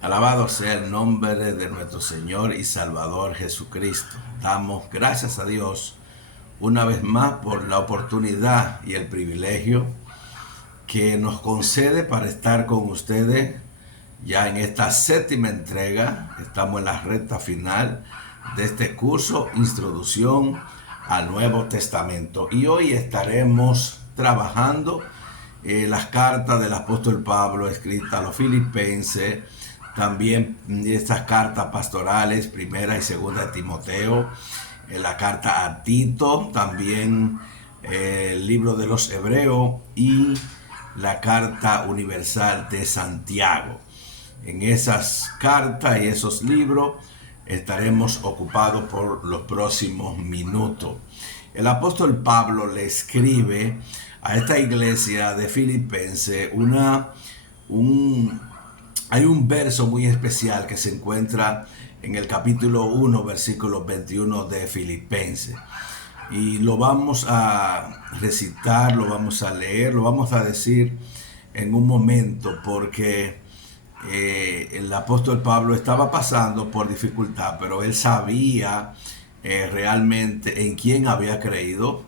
Alabado sea el nombre de nuestro Señor y Salvador Jesucristo. Damos gracias a Dios una vez más por la oportunidad y el privilegio que nos concede para estar con ustedes ya en esta séptima entrega. Estamos en la recta final de este curso Introducción al Nuevo Testamento, y hoy estaremos trabajando las cartas del apóstol Pablo escritas a los filipenses, también estas cartas pastorales, primera y segunda de Timoteo, la carta a Tito, también el libro de los Hebreos y la carta universal de Santiago. En esas cartas y esos libros estaremos ocupados por los próximos minutos. El apóstol Pablo le escribe a esta iglesia de Filipenses hay un verso muy especial que se encuentra en el capítulo 1, versículo 21 de Filipenses. Y lo vamos a recitar, lo vamos a leer, lo vamos a decir en un momento, porque el apóstol Pablo estaba pasando por dificultad, pero él sabía realmente en quién había creído.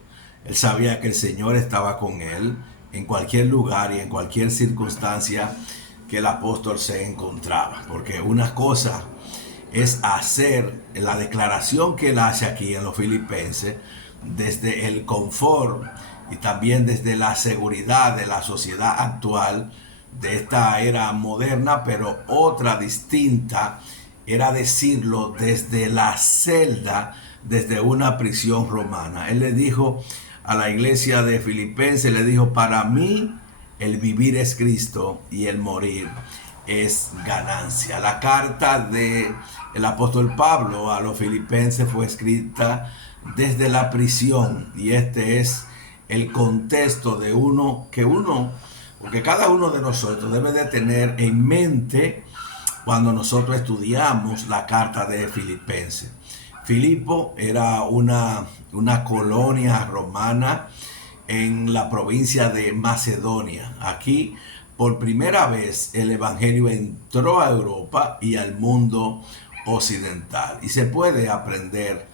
Él sabía que el Señor estaba con él en cualquier lugar y en cualquier circunstancia que el apóstol se encontraba. Porque una cosa es hacer la declaración que él hace aquí en los Filipenses desde el confort y también desde la seguridad de la sociedad actual, de esta era moderna, pero otra distinta era decirlo desde la celda, desde una prisión romana. Él le dijo a la iglesia de Filipenses, le dijo: para mí el vivir es Cristo y el morir es ganancia. La carta del apóstol Pablo a los filipenses fue escrita desde la prisión, y este es el contexto de porque cada uno de nosotros debe de tener en mente cuando nosotros estudiamos la carta de Filipenses. Filipo era una colonia romana en la provincia de Macedonia. Aquí, por primera vez, el evangelio entró a Europa y al mundo occidental. Y se puede aprender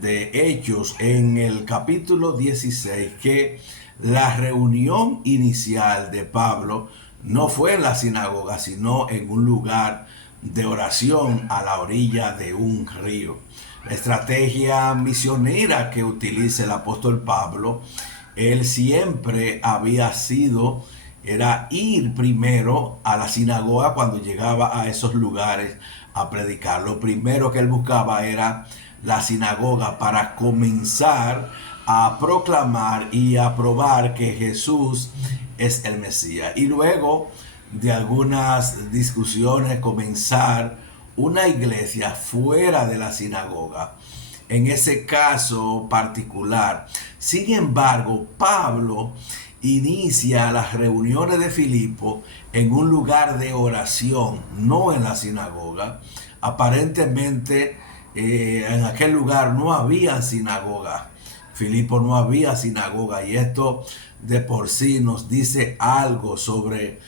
de Hechos en el capítulo 16 que la reunión inicial de Pablo no fue en la sinagoga, sino en un lugar de oración a la orilla de un río. La estrategia misionera que utiliza el apóstol Pablo, él siempre había sido, era ir primero a la sinagoga cuando llegaba a esos lugares a predicar. Lo primero que él buscaba era la sinagoga para comenzar a proclamar y a probar que Jesús es el Mesías. Y luego de algunas discusiones, comenzar una iglesia fuera de la sinagoga, en ese caso particular. Sin embargo, Pablo inicia las reuniones de Filipo en un lugar de oración, no en la sinagoga. Aparentemente en aquel lugar no había sinagoga. Filipo no había sinagoga, y esto de por sí nos dice algo sobre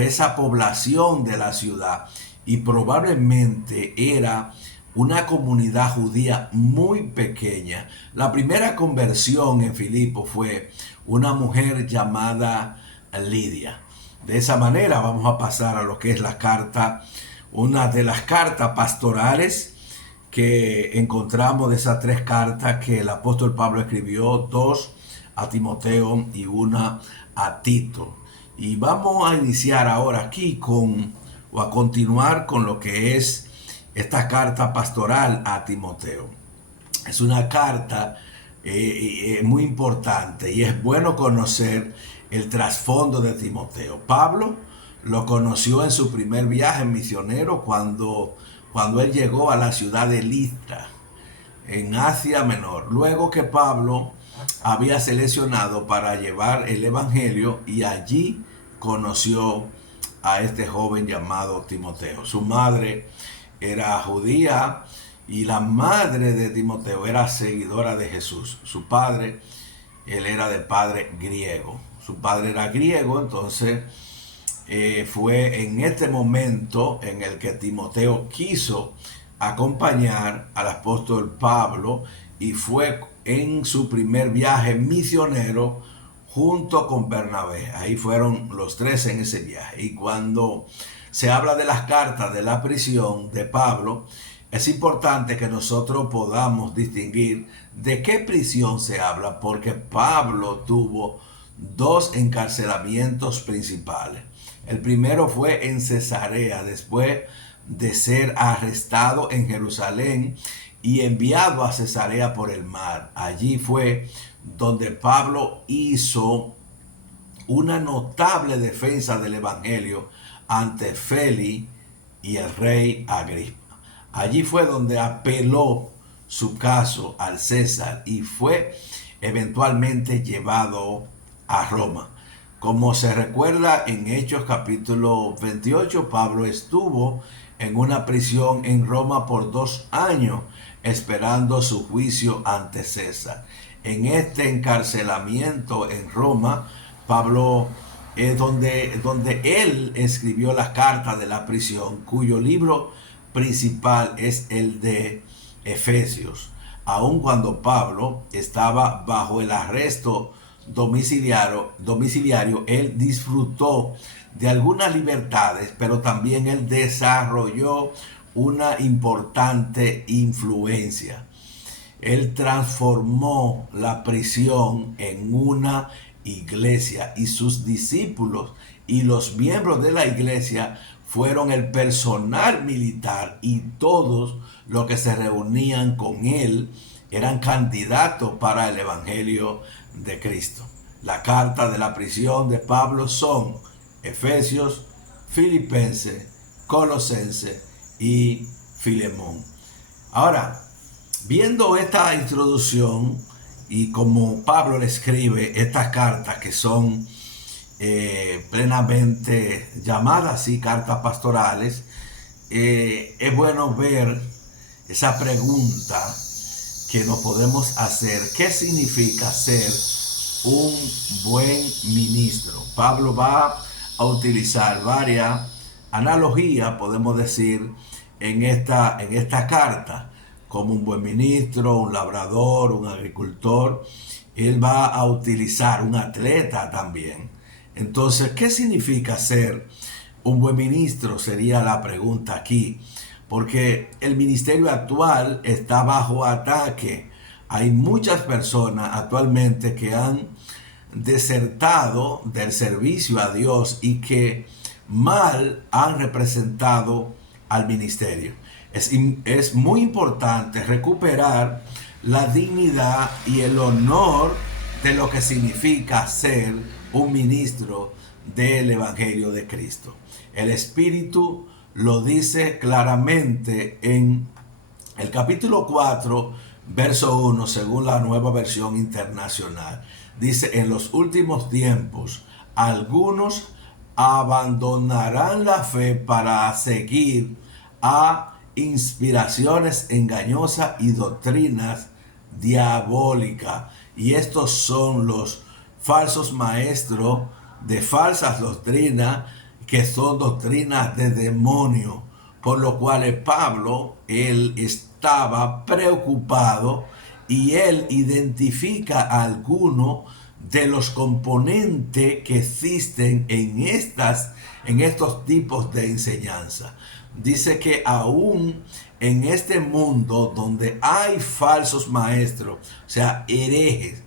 esa población de la ciudad, y probablemente era una comunidad judía muy pequeña. La primera conversión en Filipo fue una mujer llamada Lidia. De esa manera vamos a pasar a lo que es la carta, una de las cartas pastorales que encontramos, de esas tres cartas que el apóstol Pablo escribió: dos a Timoteo y una a Tito. Y vamos a iniciar ahora aquí a continuar con lo que es esta carta pastoral a Timoteo. Es una carta muy importante, y es bueno conocer el trasfondo de Timoteo. Pablo lo conoció en su primer viaje misionero cuando él llegó a la ciudad de Listra, en Asia Menor, luego que Pablo había seleccionado para llevar el evangelio, y allí conoció a este joven llamado Timoteo. Su madre era judía y la madre de Timoteo era seguidora de Jesús. Su padre, él era de padre griego. Su padre era griego, entonces fue en este momento en el que Timoteo quiso acompañar al apóstol Pablo y fue en su primer viaje misionero junto con Bernabé. Ahí fueron los tres en ese viaje. Y cuando se habla de las cartas de la prisión de Pablo, es importante que nosotros podamos distinguir de qué prisión se habla, porque Pablo tuvo dos encarcelamientos principales. El primero fue en Cesarea, después de ser arrestado en Jerusalén y enviado a Cesarea por el mar. Allí fue donde Pablo hizo una notable defensa del evangelio ante Félix y el rey Agripa. Allí fue donde apeló su caso al César y fue eventualmente llevado a Roma. Como se recuerda en Hechos capítulo 28, Pablo estuvo en una prisión en Roma por 2 años esperando su juicio ante César. En este encarcelamiento en Roma, Pablo es donde él escribió las cartas de la prisión, cuyo libro principal es el de Efesios. Aun cuando Pablo estaba bajo el arresto domiciliario, él disfrutó de algunas libertades, pero también él desarrolló una importante influencia. Él transformó la prisión en una iglesia y sus discípulos y los miembros de la iglesia fueron el personal militar, y todos los que se reunían con él eran candidatos para el evangelio de Cristo. La carta de la prisión de Pablo son Efesios, Filipenses, Colosenses y Filemón. Ahora, viendo esta introducción y como Pablo le escribe estas cartas que son plenamente llamadas así cartas pastorales, es bueno ver esa pregunta que nos podemos hacer: ¿qué significa ser un buen ministro? Pablo va a utilizar varias analogías, podemos decir, en esta carta, como un buen ministro, un labrador, un agricultor. Él va a utilizar un atleta también. Entonces, ¿qué significa ser un buen ministro? Sería la pregunta aquí, porque el ministerio actual está bajo ataque. Hay muchas personas actualmente que han desertado del servicio a Dios y que mal han representado al ministerio. Es muy importante recuperar la dignidad y el honor de lo que significa ser un ministro del Evangelio de Cristo. El Espíritu lo dice claramente en el capítulo 4, verso 1, según la Nueva Versión Internacional. Dice: en los últimos tiempos, algunos abandonarán la fe para seguir a inspiraciones engañosas y doctrinas diabólicas. Y estos son los falsos maestros de falsas doctrinas, que son doctrinas de demonio. Por lo cual Pablo, él estaba preocupado y él identifica algunos de los componentes que existen en estos tipos de enseñanza. Dice que aún en este mundo donde hay falsos maestros, o sea, herejes,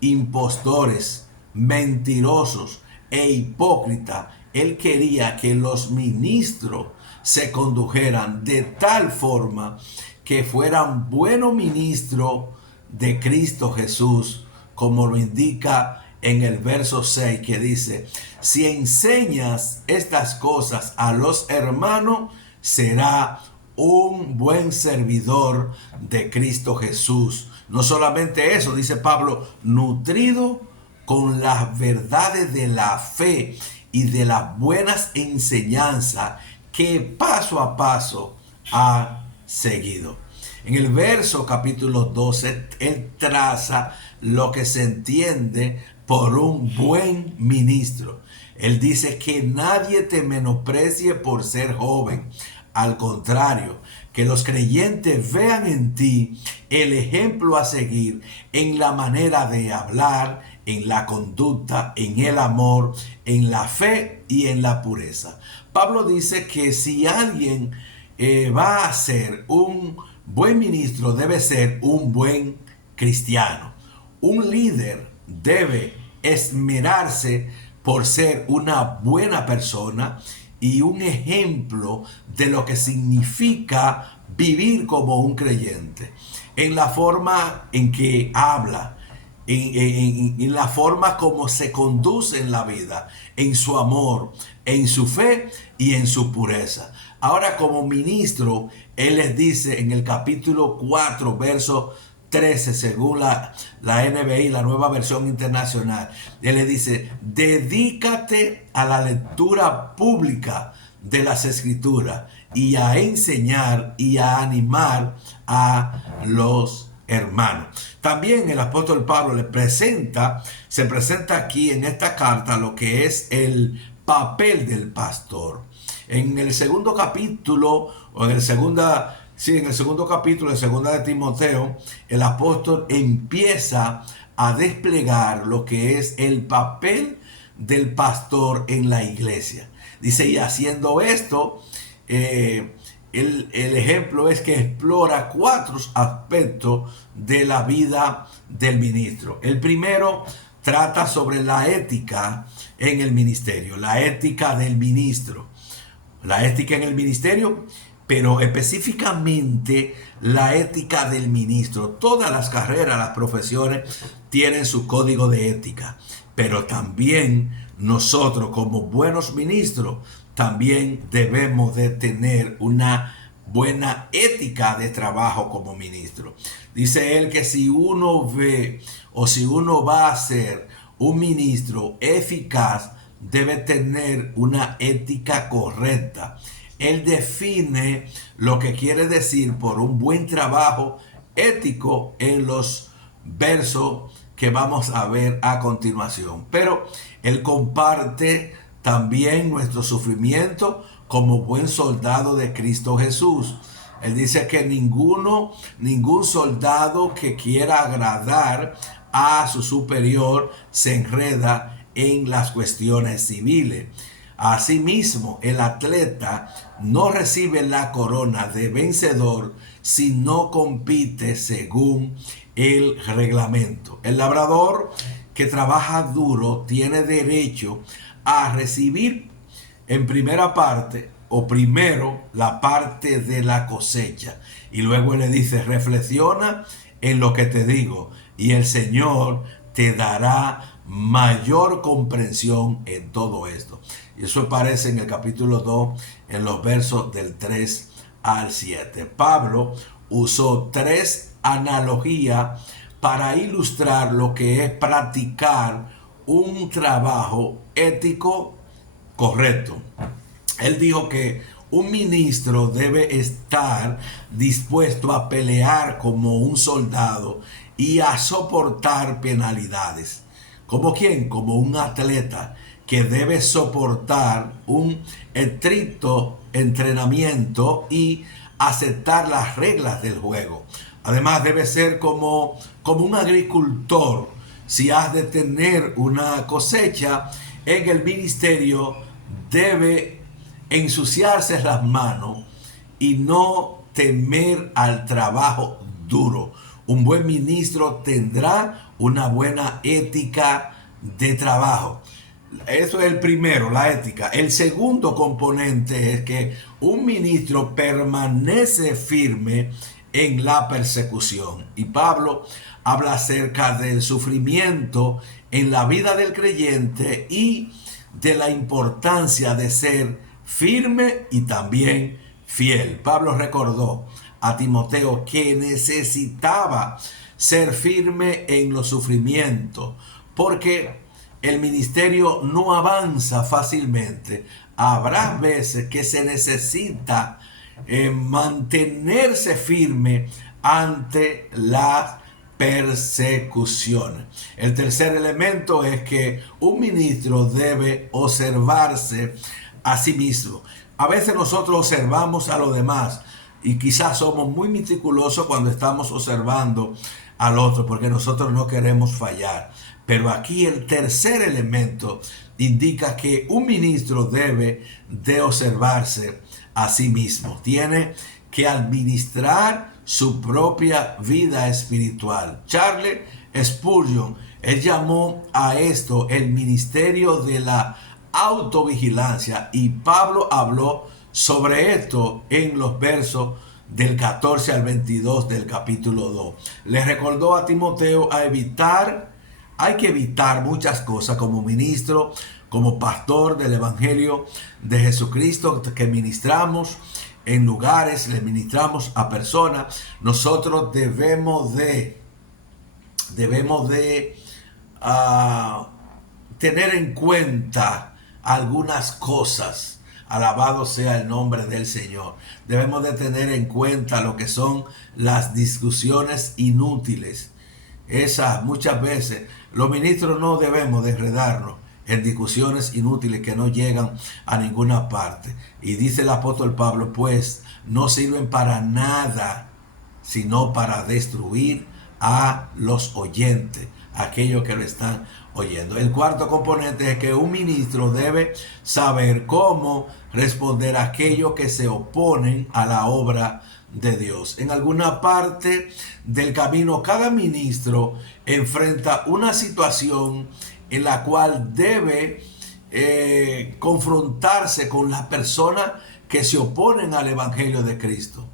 impostores, mentirosos e hipócritas, él quería que los ministros se condujeran de tal forma que fueran buenos ministros de Cristo Jesús, como lo indica en el verso 6, que dice: si enseñas estas cosas a los hermanos, será un buen servidor de Cristo Jesús. No solamente eso, dice Pablo, nutrido con las verdades de la fe y de las buenas enseñanzas que paso a paso ha seguido. En el verso capítulo 12, él traza lo que se entiende por un buen ministro. Él dice que nadie te menosprecie por ser joven. Al contrario, que los creyentes vean en ti el ejemplo a seguir en la manera de hablar, en la conducta, en el amor, en la fe y en la pureza. Pablo dice que si alguien va a ser un buen ministro, debe ser un buen cristiano. Un líder debe esmerarse por ser una buena persona y un ejemplo de lo que significa vivir como un creyente. En la forma en que habla, en la forma como se conduce en la vida, en su amor, en su fe y en su pureza. Ahora, como ministro, él les dice en el capítulo 4, verso 13, según la NBI, la Nueva Versión Internacional, él le dice: dedícate a la lectura pública de las Escrituras y a enseñar y a animar a los hermanos. También el apóstol Pablo se presenta aquí en esta carta lo que es el papel del pastor. En el segundo capítulo, o en el segundo capítulo de segunda de Timoteo, el apóstol empieza a desplegar lo que es el papel del pastor en la iglesia. Dice, y haciendo esto, el ejemplo es que explora 4 aspectos de la vida del ministro. El primero trata sobre la ética en el ministerio, la ética del ministro. La ética en el ministerio, pero específicamente la ética del ministro. Todas las carreras, las profesiones tienen su código de ética, pero también nosotros como buenos ministros también debemos de tener una buena ética de trabajo como ministro. Dice él que si uno ve o si uno va a ser un ministro eficaz, debe tener una ética correcta. Él define lo que quiere decir por un buen trabajo ético en los versos que vamos a ver a continuación. Pero él comparte también nuestro sufrimiento como buen soldado de Cristo Jesús. Él dice que ningún soldado que quiera agradar a su superior se enreda en las cuestiones civiles. Asimismo, el atleta no recibe la corona de vencedor si no compite según el reglamento. El labrador que trabaja duro tiene derecho a recibir en primera parte o primero la parte de la cosecha. Y luego él le dice: reflexiona en lo que te digo y el Señor te dará mayor comprensión en todo esto. Y eso aparece en el capítulo 2, en los versos del 3 al 7. Pablo usó 3 analogías para ilustrar lo que es practicar un trabajo ético correcto. Él dijo que un ministro debe estar dispuesto a pelear como un soldado y a soportar penalidades. ¿Como quién? Como un atleta que debe soportar un estricto entrenamiento y aceptar las reglas del juego. Además debe ser como un agricultor. Si has de tener una cosecha en el ministerio, debe ensuciarse las manos y no temer al trabajo duro. Un buen ministro tendrá una buena ética de trabajo. Eso es el primero, la ética. El segundo componente es que un ministro permanece firme en la persecución. Y Pablo habla acerca del sufrimiento en la vida del creyente y de la importancia de ser firme y también fiel. Pablo recordó a Timoteo que necesitaba ser firme en los sufrimientos, porque el ministerio no avanza fácilmente. Habrá veces que se necesita mantenerse firme ante las persecuciones. El tercer elemento es que un ministro debe observarse a sí mismo. A veces nosotros observamos a los demás y quizás somos muy meticulosos cuando estamos observando al otro porque nosotros no queremos fallar. Pero aquí el tercer elemento indica que un ministro debe de observarse a sí mismo. Tiene que administrar su propia vida espiritual. Charles Spurgeon, él llamó a esto el ministerio de la autovigilancia, y Pablo habló sobre esto en los versos del 14 al 22 del capítulo 2. Le recordó a Timoteo hay que evitar muchas cosas como ministro, como pastor del Evangelio de Jesucristo que ministramos en lugares, le ministramos a personas. Nosotros debemos de tener en cuenta algunas cosas. Alabado sea el nombre del Señor. Debemos de tener en cuenta lo que son las discusiones inútiles. Esas muchas veces los ministros no debemos de enredarnos en discusiones inútiles que no llegan a ninguna parte. Y dice el apóstol Pablo, pues no sirven para nada, sino para destruir a los oyentes, aquellos que lo están oyendo. El cuarto componente es que un ministro debe saber cómo responder a aquellos que se oponen a la obra de Dios. En alguna parte del camino, cada ministro enfrenta una situación en la cual debe confrontarse con las personas que se oponen al Evangelio de Cristo.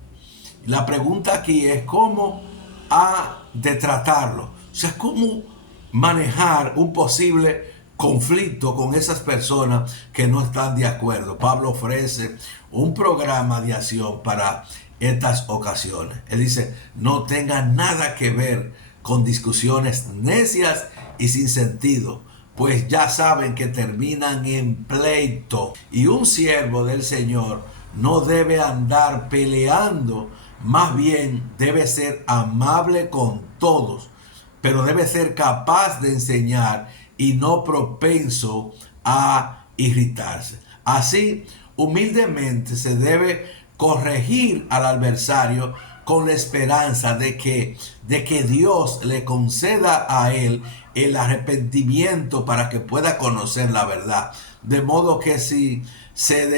La pregunta aquí es cómo ha de tratarlo. O sea, cómo manejar un posible conflicto con esas personas que no están de acuerdo. Pablo ofrece un programa de acción para estas ocasiones. Él dice, no tengan nada que ver con discusiones necias y sin sentido, pues ya saben que terminan en pleito. Y un siervo del Señor no debe andar peleando, más bien debe ser amable con todos, pero debe ser capaz de enseñar y no propenso a irritarse. Así, humildemente se debe corregir al adversario con la esperanza de que Dios le conceda a él el arrepentimiento para que pueda conocer la verdad. De modo que si se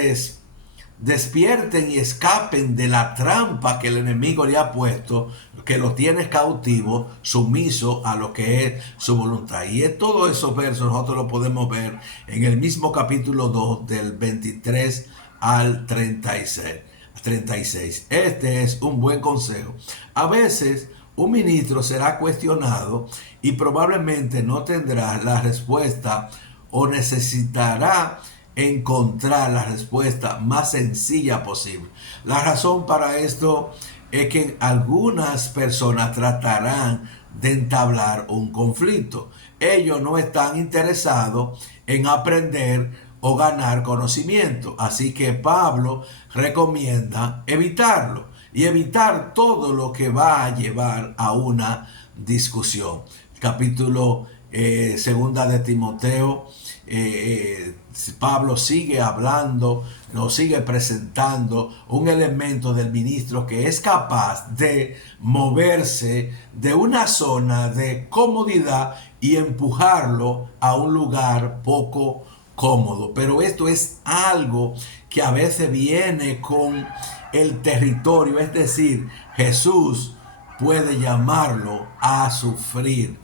despierten y escapen de la trampa que el enemigo le ha puesto, que lo tiene cautivo, sumiso a lo que es su voluntad. Y en todos esos versos nosotros lo podemos ver en el mismo capítulo 2 del 23 al 36. Este es un buen consejo. A veces un ministro será cuestionado y probablemente no tendrá la respuesta o necesitará encontrar la respuesta más sencilla posible. La razón para esto es que algunas personas tratarán de entablar un conflicto. Ellos no están interesados en aprender o ganar conocimiento. Así que Pablo recomienda evitarlo y evitar todo lo que va a llevar a una discusión. Capítulo segunda de Timoteo, Pablo sigue hablando, nos sigue presentando un elemento del ministro que es capaz de moverse de una zona de comodidad y empujarlo a un lugar poco cómodo. Pero esto es algo que a veces viene con el territorio, es decir, Jesús puede llamarlo a sufrir.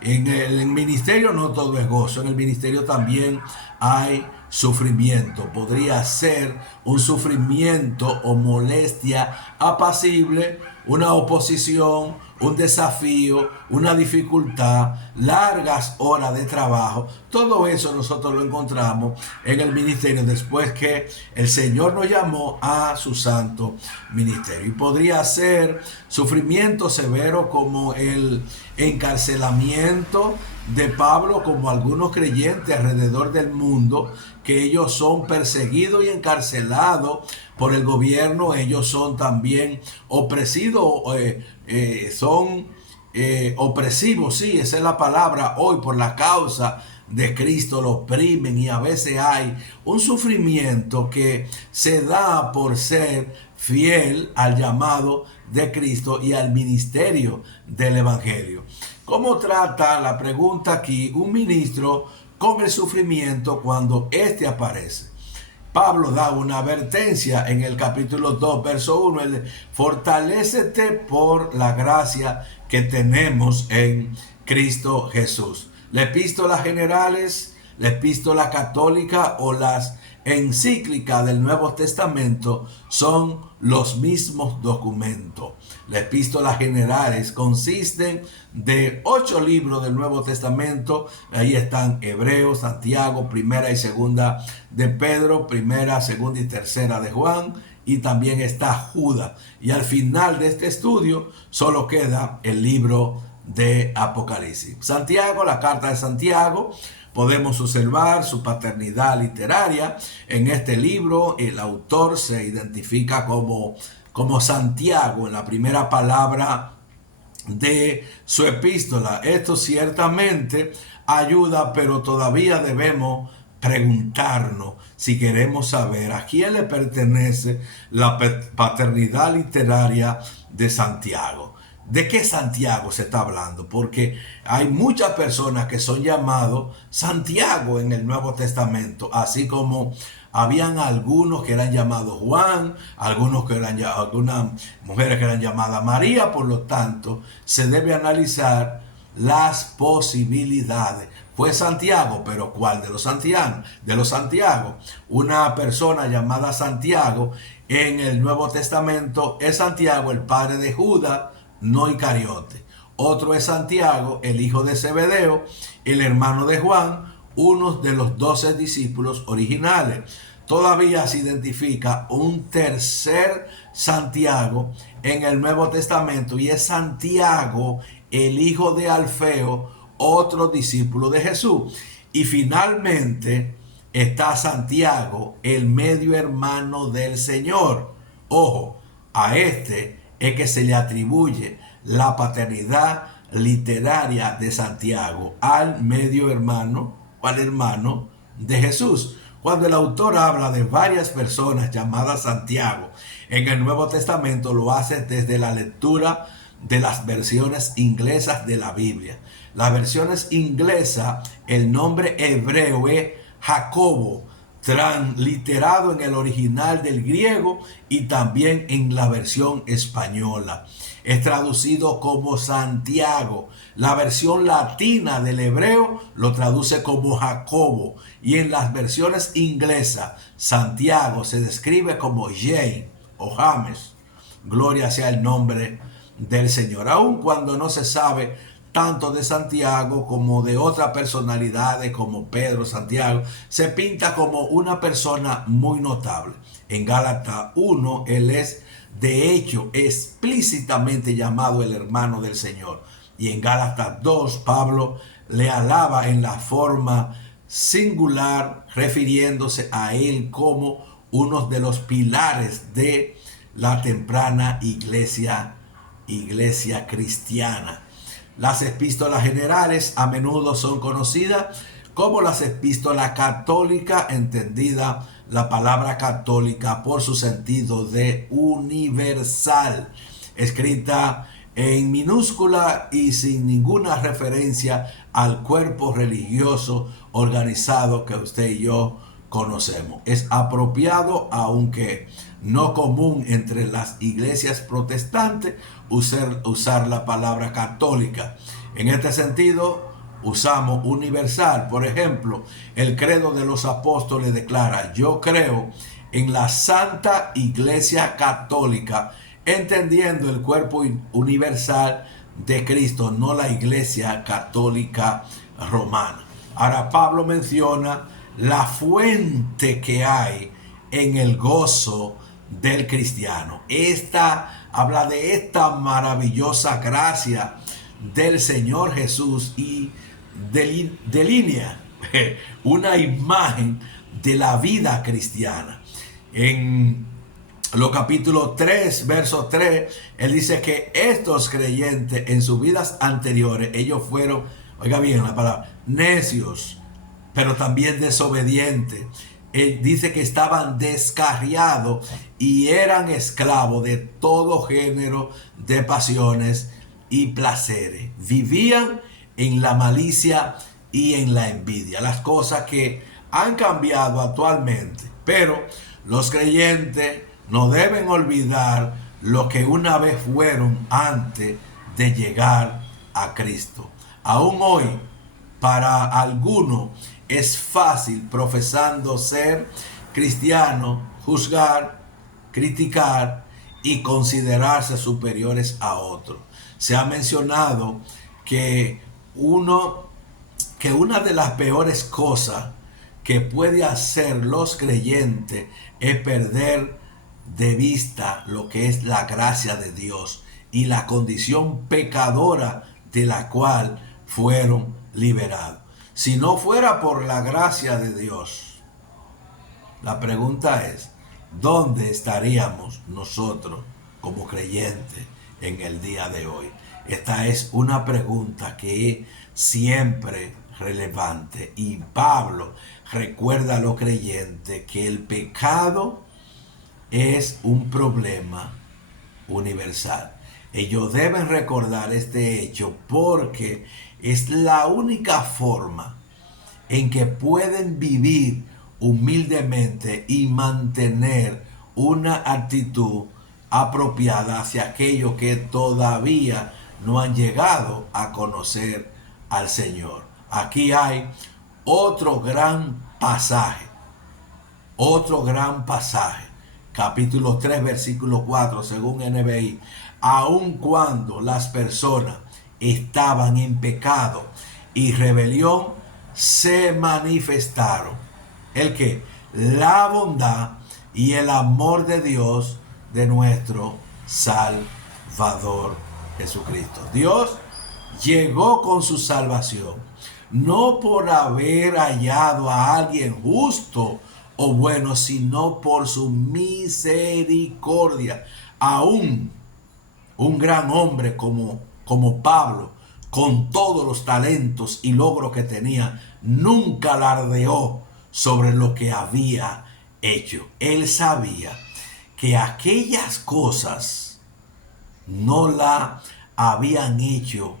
En el ministerio no todo es gozo, en el ministerio también hay sufrimiento. Podría ser un sufrimiento o molestia apacible, una oposición, un desafío, una dificultad, largas horas de trabajo. Todo eso nosotros lo encontramos en el ministerio después que el Señor nos llamó a su santo ministerio. Y podría ser sufrimiento severo como el encarcelamiento de Pablo, como algunos creyentes alrededor del mundo, que ellos son perseguidos y encarcelados por el gobierno. Ellos son también oprimidos, son opresivos, sí, esa es la palabra hoy, por la causa de Cristo lo oprimen, y a veces hay un sufrimiento que se da por ser fiel al llamado de Cristo y al ministerio del Evangelio. ¿Cómo trata la pregunta aquí un ministro con el sufrimiento cuando éste aparece? Pablo da una advertencia en el capítulo 2, verso 1. Fortalécete por la gracia que tenemos en Cristo Jesús. La epístola generales, la epístola católica o las encíclicas del Nuevo Testamento son los mismos documentos. Las epístolas generales consisten de 8 libros del Nuevo Testamento. Ahí están Hebreos, Santiago, primera y segunda de Pedro, primera, segunda y tercera de Juan, y también está Judas. Y al final de este estudio solo queda el libro de Apocalipsis. Santiago, la carta de Santiago, podemos observar su paternidad literaria. En este libro el autor se identifica como Santiago en la primera palabra de su epístola. Esto ciertamente ayuda, pero todavía debemos preguntarnos si queremos saber a quién le pertenece la paternidad literaria de Santiago. ¿De qué Santiago se está hablando? Porque hay muchas personas que son llamados Santiago en el Nuevo Testamento, así como habían algunos que eran llamados Juan, algunas mujeres que eran llamadas María. Por lo tanto, se debe analizar las posibilidades. Fue Santiago, pero ¿cuál de los Santiago? De los Santiago. Una persona llamada Santiago en el Nuevo Testamento es Santiago, el padre de Judas, no Iscariote. Otro es Santiago, el hijo de Zebedeo, el hermano de Juan, uno de los 12 discípulos originales. Todavía se identifica un tercer Santiago en el Nuevo Testamento, y es Santiago, el hijo de Alfeo, otro discípulo de Jesús. Y finalmente está Santiago, el medio hermano del Señor. Ojo, a este es que se le atribuye la paternidad literaria de Santiago al medio hermano o al hermano de Jesús. Cuando el autor habla de varias personas llamadas Santiago en el Nuevo Testamento, lo hace desde la lectura de las versiones inglesas de la Biblia. Las versiones inglesas, el nombre hebreo es Jacobo, transliterado en el original del griego y también en la versión española. Es traducido como Santiago. La versión latina del hebreo lo traduce como Jacobo, y en las versiones inglesas Santiago se describe como James o James. Gloria sea el nombre del Señor. Aun cuando no se sabe tanto de Santiago como de otras personalidades como Pedro, Santiago, se pinta como una persona muy notable. En Gálatas 1, él es de hecho explícitamente llamado el hermano del Señor. Y en Gálatas 2, Pablo le alaba en la forma singular, refiriéndose a él como uno de los pilares de la temprana iglesia cristiana. Las epístolas generales a menudo son conocidas como las epístolas católicas, entendida la palabra católica por su sentido de universal, escrita en minúscula y sin ninguna referencia al cuerpo religioso organizado que usted y yo conocemos. Es apropiado, aunque no común entre las iglesias protestantes, usar la palabra católica. En este sentido, usamos universal. Por ejemplo, el credo de los apóstoles declara: yo creo en la Santa Iglesia Católica, entendiendo el cuerpo universal de Cristo, no la Iglesia Católica Romana. Ahora Pablo menciona la fuente que hay en el gozo del cristiano. Esta habla de esta maravillosa gracia del Señor Jesús y delinea una imagen de la vida cristiana. En los capítulos 3, verso 3, él dice que estos creyentes en sus vidas anteriores, ellos fueron, oiga bien la palabra, necios, pero también desobedientes. Él dice que estaban descarriados y eran esclavos de todo género de pasiones y placeres. Vivían en la malicia y en la envidia. Las cosas que han cambiado actualmente. Pero los creyentes no deben olvidar lo que una vez fueron antes de llegar a Cristo. Aún hoy, para algunos, es fácil, profesando ser cristiano, juzgar, criticar y considerarse superiores a otros. Se ha mencionado que una de las peores cosas que puede hacer los creyentes es perder de vista lo que es la gracia de Dios y la condición pecadora de la cual fueron liberados. Si no fuera por la gracia de Dios, la pregunta es, ¿dónde estaríamos nosotros como creyentes en el día de hoy? Esta es una pregunta que es siempre relevante, y Pablo recuerda a los creyentes que el pecado es un problema universal. Ellos deben recordar este hecho porque es la única forma en que pueden vivir humildemente y mantener una actitud apropiada hacia aquellos que todavía no han llegado a conocer al Señor. Aquí hay otro gran pasaje, capítulo 3, versículo 4, según NBI. Aun cuando las personas estaban en pecado y rebelión, se manifestaron el que la bondad y el amor de Dios, de nuestro Salvador Jesucristo. Dios llegó con su salvación no por haber hallado a alguien justo o bueno, sino por su misericordia. Aún un gran hombre como Pablo, con todos los talentos y logros que tenía, nunca alardeó sobre lo que había hecho. Él sabía que aquellas cosas no le habían hecho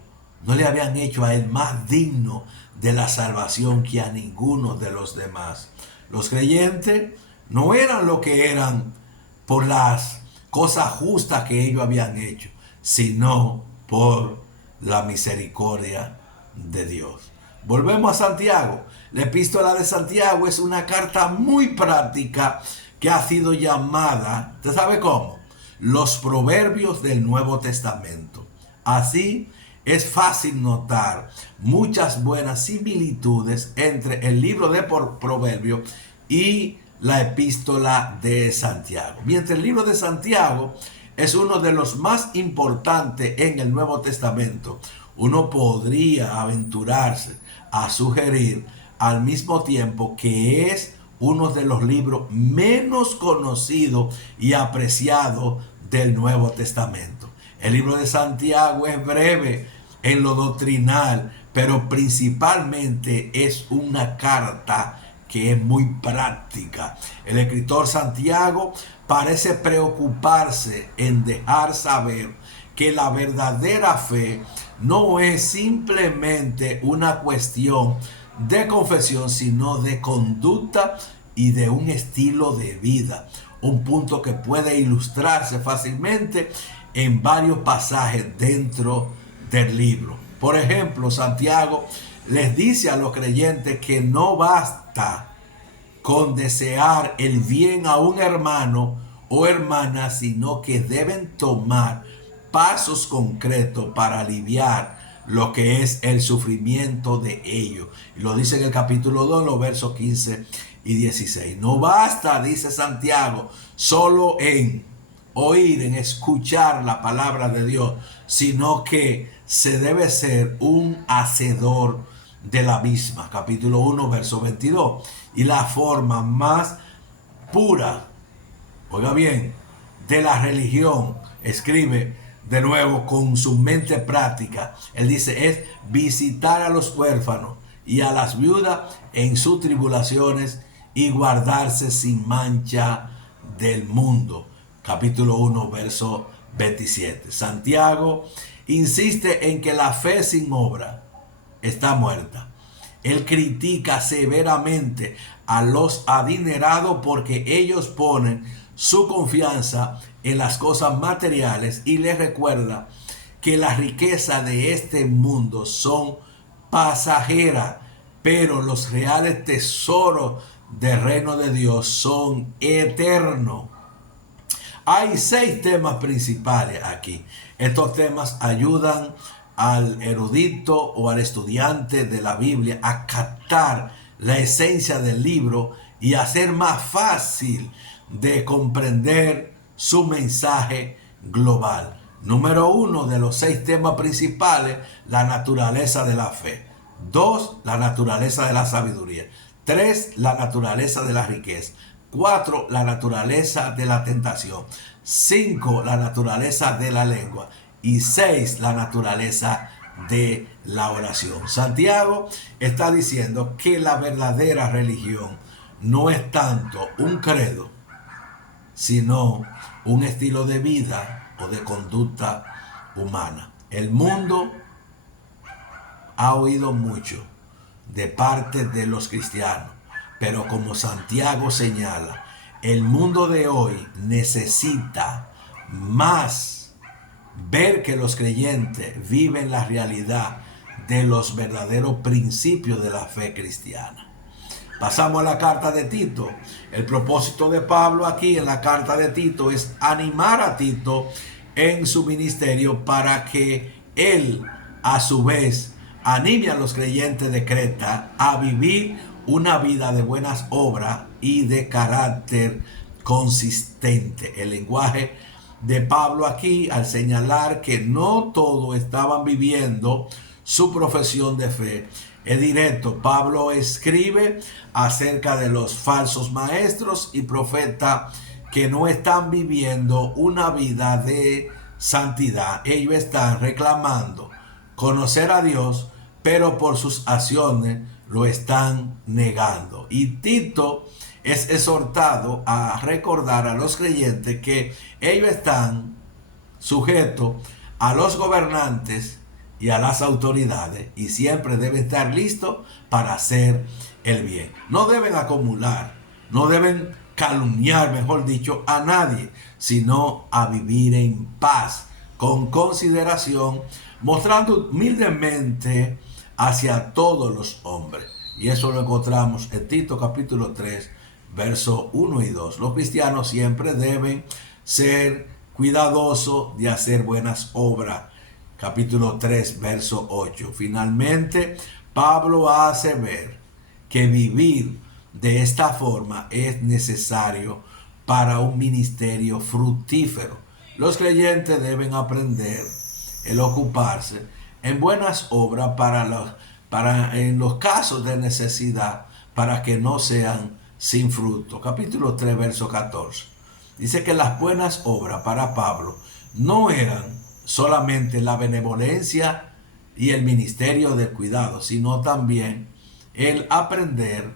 a él más digno de la salvación que a ninguno de los demás. Los creyentes no eran lo que eran por las cosas justas que ellos habían hecho, sino por la misericordia de Dios. Volvemos a Santiago. La epístola de Santiago es una carta muy práctica que ha sido llamada, ¿usted sabe cómo? Los proverbios del Nuevo Testamento. Así es fácil notar muchas buenas similitudes entre el libro de Proverbios y la epístola de Santiago. Mientras el libro de Santiago es uno de los más importantes en el Nuevo Testamento, uno podría aventurarse a sugerir al mismo tiempo que es uno de los libros menos conocidos y apreciados del Nuevo Testamento. El libro de Santiago es breve en lo doctrinal, pero principalmente es una carta que es muy práctica. El escritor Santiago parece preocuparse en dejar saber que la verdadera fe no es simplemente una cuestión de confesión, sino de conducta y de un estilo de vida. Un punto que puede ilustrarse fácilmente en varios pasajes dentro del libro. Por ejemplo, Santiago les dice a los creyentes que no basta con desear el bien a un hermano o hermana, sino que deben tomar pasos concretos para aliviar lo que es el sufrimiento de ellos. Y lo dice en el capítulo 2, los versos 15 y 16. No basta, dice Santiago, solo en oír, en escuchar la palabra de Dios, sino que se debe ser un hacedor de la misma. Capítulo 1, verso 22. Y la forma más pura, oiga bien, de la religión, escribe de nuevo con su mente práctica. Él dice, es visitar a los huérfanos y a las viudas en sus tribulaciones y guardarse sin mancha del mundo. Capítulo 1, verso 27. Santiago insiste en que la fe sin obra está muerta. Él critica severamente a los adinerados porque ellos ponen su confianza en las cosas materiales y les recuerda que las riquezas de este mundo son pasajeras, pero los reales tesoros del reino de Dios son eternos. Hay 6 temas principales aquí. Estos temas ayudan al erudito o al estudiante de la Biblia a captar la esencia del libro y hacer más fácil de comprender su mensaje global. Número 1 de los 6 temas principales, la naturaleza de la fe. 2, la naturaleza de la sabiduría. 3, la naturaleza de la riqueza. 4, la naturaleza de la tentación. 5, la naturaleza de la lengua. Y 6, la naturaleza de la oración. Santiago está diciendo que la verdadera religión no es tanto un credo, sino un estilo de vida o de conducta humana. El mundo ha oído mucho de parte de los cristianos, pero como Santiago señala, el mundo de hoy necesita más ver que los creyentes viven la realidad de los verdaderos principios de la fe cristiana. Pasamos a la carta de Tito. El propósito de Pablo aquí en la carta de Tito es animar a Tito en su ministerio para que él a su vez anime a los creyentes de Creta a vivir una vida de buenas obras y de carácter consistente. El lenguaje de Pablo aquí, al señalar que no todos estaban viviendo su profesión de fe, es directo. Pablo escribe acerca de los falsos maestros y profetas que no están viviendo una vida de santidad. Ellos están reclamando conocer a Dios, pero por sus acciones lo están negando. Y Tito es exhortado a recordar a los creyentes que ellos están sujetos a los gobernantes y a las autoridades y siempre deben estar listos para hacer el bien. No deben acumular, no deben calumniar, mejor dicho, a nadie, sino a vivir en paz, con consideración, mostrando humildemente hacia todos los hombres. Y eso lo encontramos en Tito capítulo 3, versos 1 y 2. Los cristianos siempre deben ser cuidadosos de hacer buenas obras. Capítulo 3, verso 8. Finalmente, Pablo hace ver que vivir de esta forma es necesario para un ministerio fructífero. Los creyentes deben aprender el ocuparse en buenas obras en los casos de necesidad, para que no sean sin fruto. Capítulo 3, verso 14. Dice que las buenas obras para Pablo no eran solamente la benevolencia y el ministerio del cuidado, sino también el aprender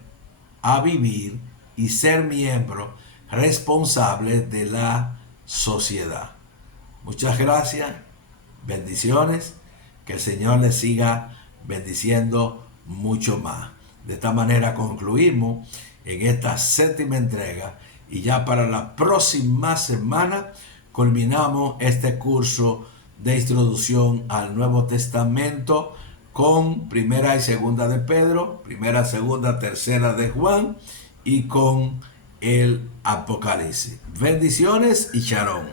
a vivir y ser miembro responsable de la sociedad. Muchas gracias, bendiciones, que el Señor les siga bendiciendo mucho más. De esta manera concluimos en esta 7ª entrega y ya para la próxima semana culminamos este curso de introducción al Nuevo Testamento con 1 y 2 de Pedro, 1, 2, 3 de Juan y con el Apocalipsis. Bendiciones y shalom.